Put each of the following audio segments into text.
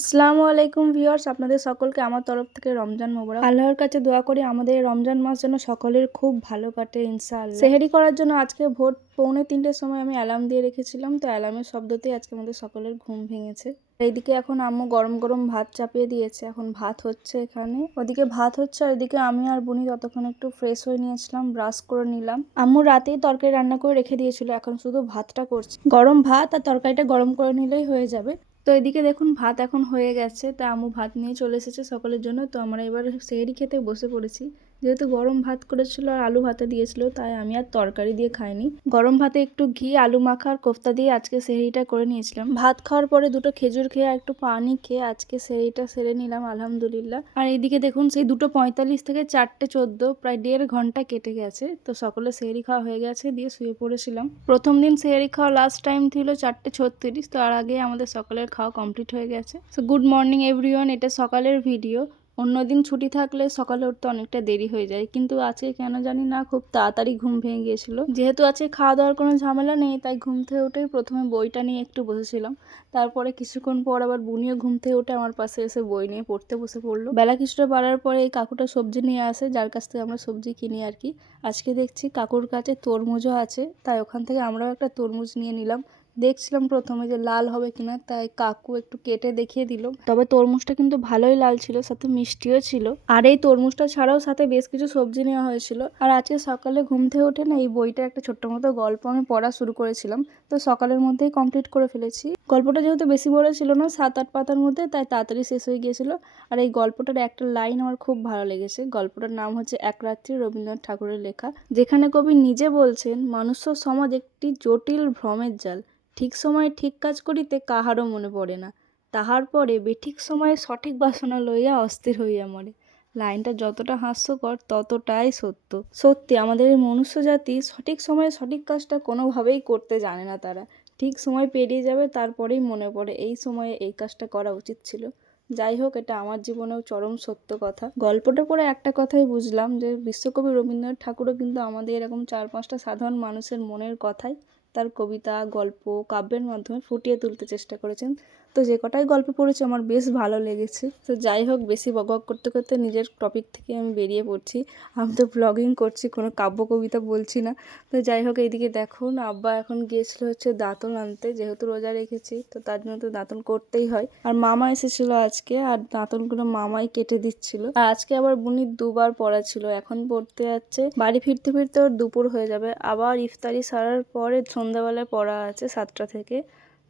আসসালামু আলাইকুম ভিউয়ার্স, আপনাদের সকলকে আমার তরফ থেকে রমজান মোবারক। আল্লাহর কাছে দোয়া করি, আমাদের রমজান মাস যেন সকলের খুব ভালো কাটে, ইনশাআল্লাহ। সেহেরি করার জন্য আজকে ভোর পৌনে তিনটের সময় আমি অ্যালার্ম দিয়ে রেখেছিলাম, তো অ্যালার্মের শব্দতেই আজকে আমাদের সকলের ঘুম ভেঙেছে। এইদিকে এখন আম্মু গরম গরম ভাত চাপিয়ে দিয়েছে, এখন ভাত হচ্ছে এখানে। ওদিকে ভাত হচ্ছে, আর এদিকে আমি আর বুনি ততক্ষণ একটু ফ্রেশ হয়ে নিয়েছিলাম ব্রাশ করে নিলাম। আম্মু রাতেই তরকারি রান্না করে রেখে দিয়েছিল, এখন শুধু ভাতটা করছি। গরম ভাত আর তরকারিটা গরম করে নিলেই হয়ে যাবে। তো এদিকে দেখুন ভাত এখন হয়ে গেছে, তা আমু ভাত নিয়ে চলে এসেছে সকলের জন্য। তো আমরা এবার সেহেরি খেতে বসে পড়েছি। যেহেতু গরম ভাত করেছিল আর আলু ভাতে দিয়েছিল, তাই আমি আর তরকারি দিয়ে খাইনি। গরম ভাতে একটু ঘি, আলু মাখা আর কোফতা দিয়ে আজকে সেহরিটা করে নিয়েছিলাম। ভাত খাওয়ার পরে দুটো খেজুর খেয়ে একটু পানি খেয়ে আজকে সেহরিটা সেরে নিলাম, আলহামদুলিল্লাহ। আর এইদিকে দেখুন, সেই দুটো পঁয়তাল্লিশ থেকে চারটে চোদ্দ, প্রায় দেড় ঘণ্টা কেটে গেছে। তো সকলে সেহরি খাওয়া হয়ে গেছে, দিয়ে শুয়ে পড়েছিলাম। প্রথম দিন সেহরি খাওয়া লাস্ট টাইম ছিল চারটে ছত্রিশ, তো আর আগে আমাদের সকলের খাওয়া কমপ্লিট হয়ে গেছে। সো গুড মর্নিং এভরিওয়ান এটা সকালের ভিডিও অন্যদিন ছুটি থাকলে সকালে উঠতে অনেকটা দেরি হয়ে যায়। কিন্তু আজকে কেন জানি না, খুব তাড়াতাড়ি ঘুম ভেঙে গিয়েছিল। যেহেতু আজকে খাওয়া দাওয়ার কোনো ঝামেলা নেই, তাই ঘুম থেকে উঠেই প্রথমে বইটা নিয়ে একটু বসেছিলাম। তারপরে কিছুক্ষণ পর আবার বুনিও ঘুম থেকে উঠে আমার পাশে এসে বই নিয়ে পড়তে বসে পড়ল। বেলা কিছুটা বাড়ার পরে এই কাকুটা সবজি নিয়ে আসে, যার কাছ থেকে আমরা সবজি কিনি আর কি। আজকে দেখছি কাকুর কাছে তরমুজও আছে, তাই ওখান থেকে আমরাও একটা তরমুজ নিয়ে নিলাম। দেখছিলাম প্রথমে যে লাল হবে কিনা, তাই কাকু একটু কেটে দেখিয়ে দিল। তবে তরমুজটা কিন্তু ভালোই লাল ছিল, সাথে মিষ্টিও ছিল। আর এই তরমুজটা ছাড়াও সাথে বেশ কিছু সবজি নেওয়া হয়েছিল। আর আজকে সকালে ঘুম থেকে উঠে না এই বইটা একটা ছোট্ট মতো গল্প আমি পড়া শুরু করেছিলাম। তো সকালের মধ্যেই কমপ্লিট করে ফেলেছি। গল্পটা যেহেতু বেশি বড় ছিল না, সাত আট পাতার মধ্যে, তাই তাড়াতাড়ি শেষ হয়ে গিয়েছিল। আর এই গল্পটার একটা লাইন আমার খুব ভালো লেগেছে। গল্পটার নাম হচ্ছে এক রাত্রি রবীন্দ্রনাথ ঠাকুরের লেখা যেখানে কবি নিজে বলছেন, মানুষ্য সমাজ একটি জটিল ভ্রমের জাল। ঠিক সময়ে ঠিক কাজ করিতে কাহারও মনে পড়ে না। তাহার পরে বেঠিক সময়ে সঠিক বাসনা লইয়া অস্থির হইয়া মরে। লাইনটা যতটা হাস্যকর, ততটাই সত্য। সত্যি, আমাদের এই মনুষ্য জাতি সঠিক সময়ে সঠিক কাজটা কোনোভাবেই করতে জানে না তারা। ঠিক সময় পেরিয়ে যাবে, তারপরেই মনে পড়ে, এই সময়ে এই কাজটা করা উচিত ছিল। যাই হোক, এটা আমার জীবনেও চরম সত্য কথা। গল্পটা পড়ে একটা কথাই বুঝলাম যে, বিশ্বকবি রবীন্দ্রনাথ ঠাকুরও কিন্তু আমাদের এরকম চার পাঁচটা সাধারণ মানুষের মনের কথাই তার কবিতা গল্প কাব্যের মাধ্যমে ফুটিয়ে তুলতে চেষ্টা করেছেন। তো যে কটাই গল্প পড়েছি আমার বেশ ভালো লেগেছে। তো যাই হোক, বেশি বক বক করতে করতে নিজের টপিক থেকে আমি বেরিয়ে পড়ছি। আমি তো ব্লগিং করছি, কোনো কাব্য কবিতা বলছি না। তো যাই হোক, এইদিকে দেখুন, আব্বা এখন গিয়েছিল হচ্ছে দাঁতন আনতে, যেহেতু রোজা রেখেছি, তো তার জন্য তো দাঁতন করতেই হয়। আর মামা এসেছিল আজকে, আর দাঁতনগুলো মামাই কেটে দিচ্ছিল। আর আজকে আবার বুনির দুবার পড়া ছিল, এখন পড়তে যাচ্ছে। বাড়ি ফিরতে ফিরতে ওর দুপুর হয়ে যাবে। আবার ইফতারি সারার পরে সন্ধ্যাবেলায় পড়া আছে সাতটা থেকে।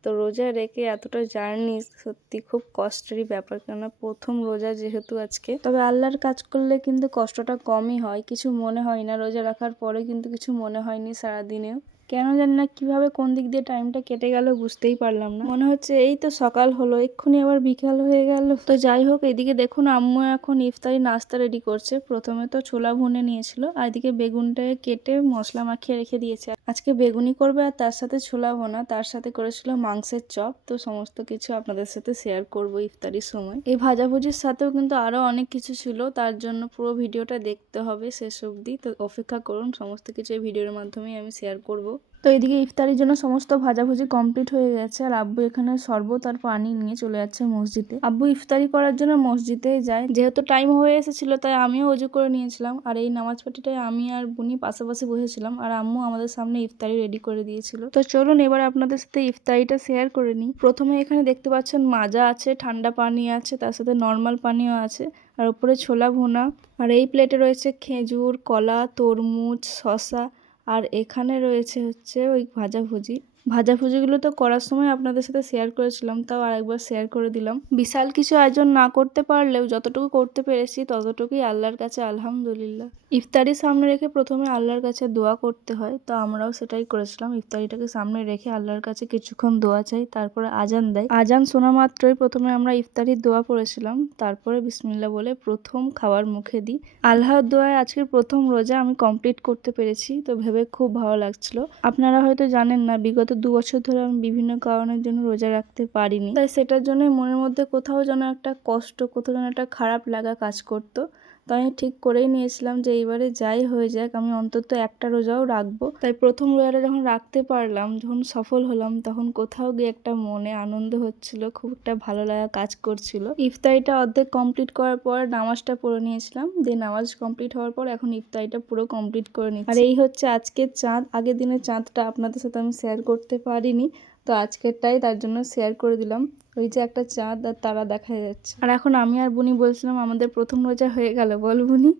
তো রোজা রেখে এতটা জার্নি সত্যি খুব কষ্টেরই ব্যাপার। কেননা প্রথম রোজা যেহেতু আজকে, তবে আল্লাহর কাজ করলে কিন্তু কষ্টটা কমই হয়। কিছু মনে হয় না রোজা রাখার পরে কিন্তু কিছু মনে হয়নি সারাদিনেও। কেন জানি না কীভাবে কোন দিক দিয়ে টাইমটা কেটে গেল বুঝতেই পারলাম না। মনে হচ্ছে এই তো সকাল হলো, এক্ষুনি আবার বিকাল হয়ে গেল। তো যাই হোক, এদিকে দেখুন আম্মু এখন ইফতারি নাস্তা রেডি করছে। প্রথমে তো ছোলা ভুনে নিয়েছিল, আর এদিকে বেগুনটাকে কেটে মশলা মাখিয়ে রেখে দিয়েছে। আজকে বেগুনি করবে, আর তার সাথে ছোলা ভোনা, তার সাথে করেছিল মাংসের চপ। তো সমস্ত কিছু আপনাদের সাথে শেয়ার করব ইফতারির সময়। এই ভাজাভুজির সাথেও কিন্তু আরও অনেক কিছু ছিল, তার জন্য পুরো ভিডিওটা দেখতে হবে শেষ অবধি। তো অপেক্ষা করুন, সমস্ত কিছু এই ভিডিওর মাধ্যমেই আমি শেয়ার করব। তো এদিকে ইফতারির জন্য সমস্ত ভাজাভুজি কমপ্লিট হয়ে গেছে আর আব্বু এখানে শরবত আর পানি নিয়ে চলে যাচ্ছে মসজিদে। আব্বু ইফতারি করার জন্য মসজিদে যায়। যেহেতু টাইম হয়ে এসেছিল, তাই আমিও অজু করে নিয়েছিলাম। আর এই নামাজ পাটিটায় আমি আর বুনি পাশাপাশি বসেছিলাম। আর আম্মু আমাদের সামনে ইফতারি রেডি করে দিয়েছিল। তো চলুন এবার আপনাদের সাথে ইফতারিটা শেয়ার করে নিই। প্রথমে এখানে দেখতে পাচ্ছেন মাজা আছে, ঠান্ডা পানি আছে, তার সাথে নর্মাল পানিও আছে, আর উপরে ছোলা ভোনা। আর এই প্লেটে রয়েছে খেজুর, কলা, তরমুজ, শসা আর এখানে রয়েছে হচ্ছে ওই ভাজাভুজি ভাজাভুজিগুলো তো করার সময় আপনাদের সাথে শেয়ার করেছিলাম, তাও আরেকবার শেয়ার করে দিলাম। বিশাল কিছু আয়োজন না করতে পারলেও যতটুকু করতে পেরেছি ততটুকুই আল্লাহর কাছে আলহামদুলিল্লাহ। ইফতারি সামনে রেখে প্রথমে আল্লাহর কাছে দোয়া করতে হয়, তো আমরাও সেটাই করেছিলাম। ইফতারিটাকে সামনে রেখে আল্লাহর কাছে কিছুক্ষণ দোয়া চাই, তারপরে আজান দেয়। আজান শোনা মাত্রই প্রথমে আমরা ইফতারির দোয়া পড়েছিলাম, তারপরে বিসমিল্লা বলে প্রথম খাওয়ার মুখে দিই। আল্লাহর দোয়ায় আজকের প্রথম রোজা আমি কমপ্লিট করতে পেরেছি, তো ভেবে খুব ভালো লাগছিল। আপনারা হয়তো জানেন না, বিগত দু বছর ধরে আমি বিভিন্ন কারণের জন্য রোজা রাখতে পারিনি। তাই সেটার জন্যই মনের মধ্যে কোথাও যেন একটা কষ্ট, কোথাও যেন একটা খারাপ লাগা কাজ করতো। তো আমি ঠিক করেই নিয়েছিলাম যে এইবারে যাই হয়ে যাক, আমি অন্তত একটা রোজাও রাখব। তাই প্রথম রোজাটা যখন রাখতে পারলাম, যখন সফল হলাম, তখন কোথাও গিয়ে একটা মনে আনন্দ হচ্ছিল, খুব একটা ভালো লাগা কাজ করছিল। ইফতারিটা অর্ধেক কমপ্লিট করার পর নামাজটা পড়ে নিয়েছিলাম, দিয়ে নামাজ কমপ্লিট হওয়ার পর এখন ইফতারিটা পুরো কমপ্লিট করে নিচ্ছি। আর এই হচ্ছে আজকের চাঁদ, আগের দিনের চাঁদটা আপনাদের সাথে আমি শেয়ার করতে পারিনি। তো আজকেরটাই তার জন্য শেয়ার করে দিলাম। ওই যে একটা চাঁদ আর তারা দেখা যাচ্ছে। আর এখন আমি আর বুনি বলছিলাম, আমাদের প্রথম রোজা হয়ে গেল। বল বুনি।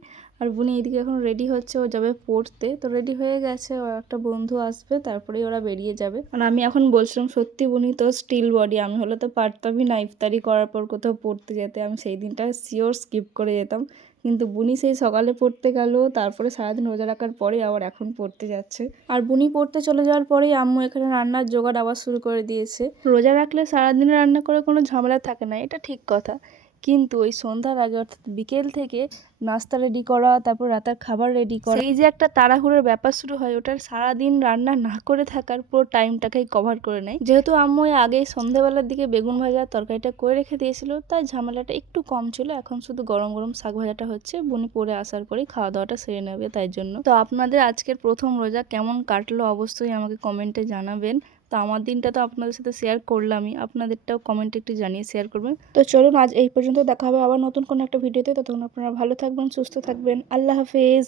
আর বুনি এদিকে এখন রেডি হচ্ছে, ও যাবে পড়তে। তো রেডি হয়ে গেছে ও একটা বন্ধু আসবে তারপরেই ওরা বেরিয়ে যাবে। আর আমি এখন বলছিলাম, সত্যি বুনি তো স্টিল বডি আমি হলে তো পারতামই না ইফতারি করার পর কোথাও পড়তে যেতে। আমি সেই দিনটা শিওর স্কিপ করে যেতাম। কিন্তু বুনি সেই সকালে পড়তে গেল, তারপরে সারাদিন রোজা রাখার পরে আবার এখন পড়তে যাচ্ছে। আর বুনি পড়তে চলে যাওয়ার পরেই আম্মু এখানে রান্নার জোগাড় আবার শুরু করে দিয়েছে। রোজা রাখলে সারাদিনে রান্না করে কোনো ঝামেলা থাকে না, এটা ঠিক কথা। কিন্তু ওই সন্ধ্যার আগে, অর্থাৎ বিকেল থেকে নাস্তা রেডি করা, তারপর রাতের খাবার রেডি করা, এই যে একটা তাড়াহুড়োর ব্যাপার শুরু হয়, ওটার সারাদিন রান্না না করে থাকার পুরো টাইমটাকেই কভার করে নেয়। যেহেতু আম্মু ওই আগেই সন্ধ্যাবেলার দিকে বেগুন ভাজা তরকারিটা করে রেখে দিয়েছিল, তাই ঝামেলাটা একটু কম ছিল। এখন শুধু গরম গরম শাক ভাজাটা হচ্ছে, বুনি পরে আসার পরেই খাওয়া দাওয়াটা সেরে নেবে, তাই জন্য। তো আপনাদের আজকের প্রথম রোজা কেমন কাটলো অবশ্যই আমাকে কমেন্টে জানাবেন। তো আমার দিনটা তো আপনাদের সাথে শেয়ার করলামই। আপনাদেরটাও কমেন্ট একটু জানিয়ে শেয়ার করবেন। তো চলুন আজ এই পর্যন্ত দেখা হবে আবার নতুন কোনো একটা ভিডিওতে ততক্ষণ আপনারা ভালো থাকবেন, সুস্থ থাকবেন। আল্লাহ হাফেজ।